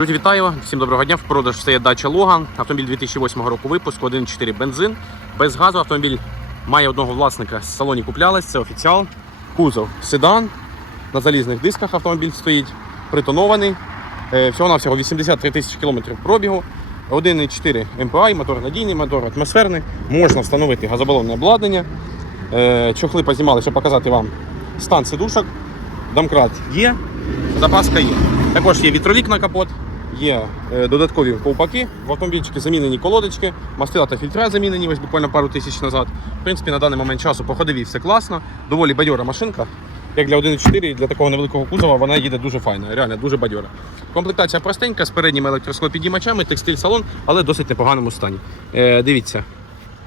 Друзі, вітаю! Всім доброго дня. В продаж стає дача Логан. Автомобіль 2008 року випуску, 1.4 бензин. Без газу автомобіль має одного власника. В салоні куплялись, це офіціал. Кузов седан. На залізних дисках автомобіль стоїть, притонований. Е, Всього-навсього 83 тисячі кілометрів пробігу. 1.4 MPI, мотор надійний, мотор атмосферний. Можна встановити газобалонне обладнання. Е, Чохли познімали, щоб показати вам стан сидушок. Домкрат є, запаска є. Також є вітровік на капот, є е, додаткові ковпаки. В автомобільчики замінені колодочки, мастила та фільтра замінені ось буквально пару тисяч назад. В принципі, на даний момент часу по ходовій все класно. Доволі бадьора машинка. Як для 1.4 і для такого невеликого кузова вона їде дуже файно, реально дуже бадьора. Комплектація простенька з передніми електросклопідіймачами, текстиль салон, але досить непоганому стані. Е, дивіться,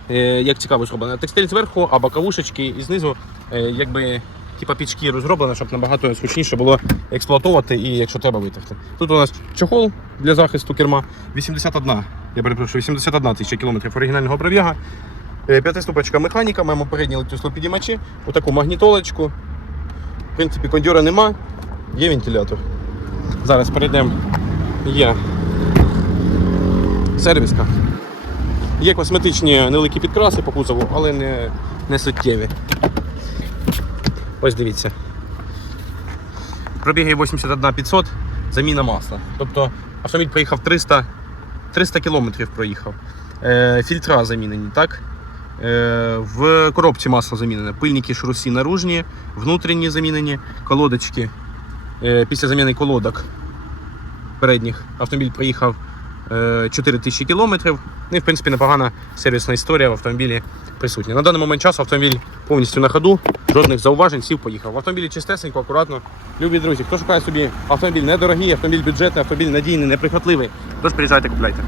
е, як цікаво зроблено. Текстиль зверху, а боковушечки і знизу, е, якби типа під шкіру зроблено, щоб набагато зручніше було експлуатувати і якщо треба витерти. Тут у нас чохол для захисту керма 81, я перепрошую, 81 тисяча кілометрів оригінального пробіга. Е, П'ятиступочка механіка, маємо передні електросклопідіймачі, отаку магнітолочку. В принципі, кондьора нема, є вентилятор. Зараз перейдемо. Є сервіска. Є косметичні невеликі підкраси по кузову, але не, не суттєві. Ось дивіться. Пробігає 81 500, заміна масла. Тобто автомобіль проїхав 300, 300 кілометрів проїхав. Е, фільтра замінені, так? Е, в коробці масло замінене. Пильники шрусі наружні, внутрішні замінені, колодочки. Е, після заміни колодок передніх автомобіль проїхав е, 4 тисячі кілометрів. Ну і в принципі непогана сервісна історія в автомобілі присутня. На даний момент часу автомобіль повністю на ходу, жодних зауважень, сів, поїхав. В автомобілі чистесенько, акуратно. Любі друзі, хто шукає собі автомобіль недорогий, автомобіль бюджетний, автомобіль надійний, неприхотливий, тож приїжджайте, купляйте.